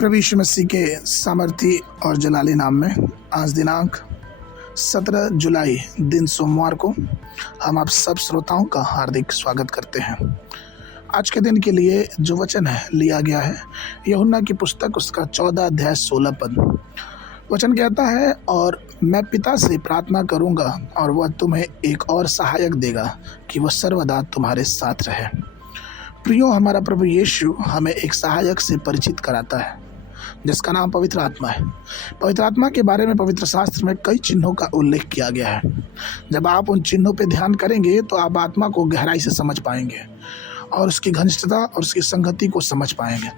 प्रभु यीशु मसीह के सामर्थी और जलाली नाम में आज दिनांक 17 जुलाई दिन सोमवार को हम आप सब श्रोताओं का हार्दिक स्वागत करते हैं। आज के दिन के लिए जो वचन है लिया गया है यूहन्ना की पुस्तक उसका 14 अध्याय 16 पद। वचन कहता है, और मैं पिता से प्रार्थना करूंगा और वह तुम्हें एक और सहायक देगा कि वह सर्वदा तुम्हारे साथ रहे। प्रियो, हमारा प्रभु यीशु हमें एक सहायक से परिचित कराता है जिसका नाम पवित्र आत्मा है। पवित्र आत्मा के बारे में पवित्र शास्त्र में कई चिन्हों का उल्लेख किया गया है। जब आप उन चिन्हों पर ध्यान करेंगे तो आप आत्मा को गहराई से समझ पाएंगे और उसकी घनिष्ठता और उसकी संगति को समझ पाएंगे।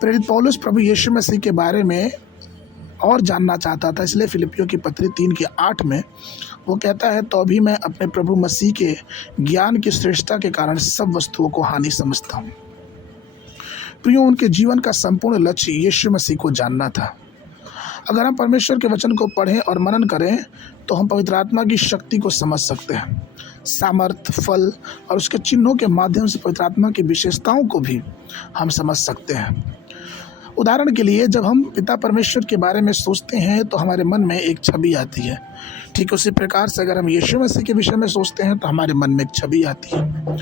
प्रेरित पौलुस प्रभु यीशु मसीह के बारे में और जानना चाहता था, इसलिए फिलिपियों की पत्री 3:8 में वो कहता है, तो अभी मैं अपने प्रभु मसीह के ज्ञान की श्रेष्ठता के कारण सब वस्तुओं को हानि समझता हूँ। प्रियो, उनके जीवन का संपूर्ण लक्ष्य यीशु मसीह को जानना था। अगर हम परमेश्वर के वचन को पढ़ें और मनन करें तो हम पवित्र आत्मा की शक्ति को समझ सकते हैं। सामर्थ, फल और उसके चिन्हों के माध्यम से पवित्र आत्मा की विशेषताओं को भी हम समझ सकते हैं। उदाहरण के लिए, जब हम पिता परमेश्वर के बारे में सोचते हैं तो हमारे मन में एक छवि आती है। ठीक उसी प्रकार से अगर हम यीशु मसीह के विषय में सोचते हैं तो हमारे मन में एक छवि आती है।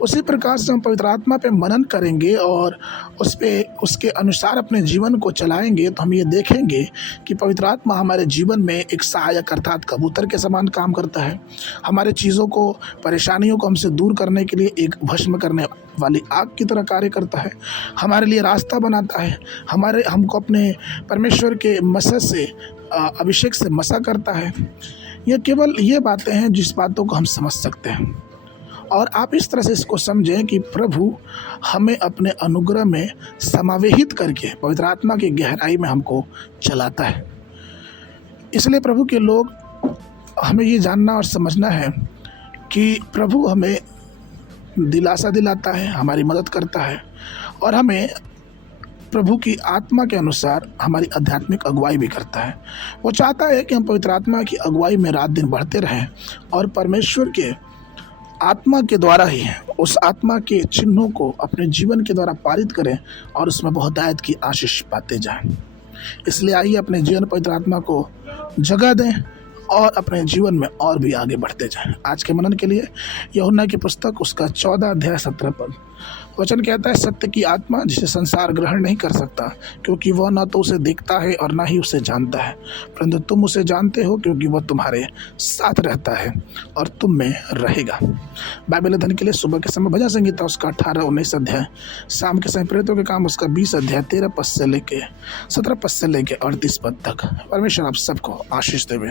उसी प्रकार से हम पवित्र आत्मा पे मनन करेंगे और उसके अनुसार अपने जीवन को चलाएंगे तो हम ये देखेंगे कि पवित्र आत्मा हमारे जीवन में एक सहायक अर्थात कबूतर के समान काम करता है। हमारे चीज़ों को, परेशानियों को हमसे दूर करने के लिए एक भस्म करने वाली आग की तरह कार्य करता है। हमारे लिए रास्ता बनाता है। हमको अपने परमेश्वर के मसद से, अभिषेक से मसा करता है। ये केवल ये बातें हैं जिस बातों को हम समझ सकते हैं। और आप इस तरह से इसको समझें कि प्रभु हमें अपने अनुग्रह में समावेशित करके पवित्र आत्मा की गहराई में हमको चलाता है। इसलिए प्रभु के लोग, हमें ये जानना और समझना है कि प्रभु हमें दिलासा दिलाता है, हमारी मदद करता है और हमें प्रभु की आत्मा के अनुसार हमारी आध्यात्मिक अगुवाई भी करता है। वो चाहता है कि हम पवित्र आत्मा की अगुवाई में रात दिन बढ़ते रहें और परमेश्वर के आत्मा के द्वारा ही उस आत्मा के चिन्हों को अपने जीवन के द्वारा पारित करें और उसमें बहुतायत की आशीष पाते जाएं। इसलिए आइए अपने जीवन पवित्र आत्मा को जगह दें और अपने जीवन में और भी आगे बढ़ते जाएं। आज के मनन के लिए यूहन्ना की पुस्तक उसका 14 अध्याय 17 पद। वचन कहता है, सत्य की आत्मा जिसे संसार ग्रहण नहीं कर सकता, क्योंकि वह न तो उसे देखता है और न ही उसे जानता है, परंतु तुम उसे जानते हो क्योंकि वह तुम्हारे साथ रहता है और तुम में रहेगा। बाइबल अध्ययन के लिए सुबह के समय भजन संगीता उसका 18-19 अध्याय, शाम के समय प्रेरितों के काम उसका 20 अध्याय 13 पद से लेके 17 पद से लेके 38 पद तक। परमेश्वर आप सबको आशीष देवे।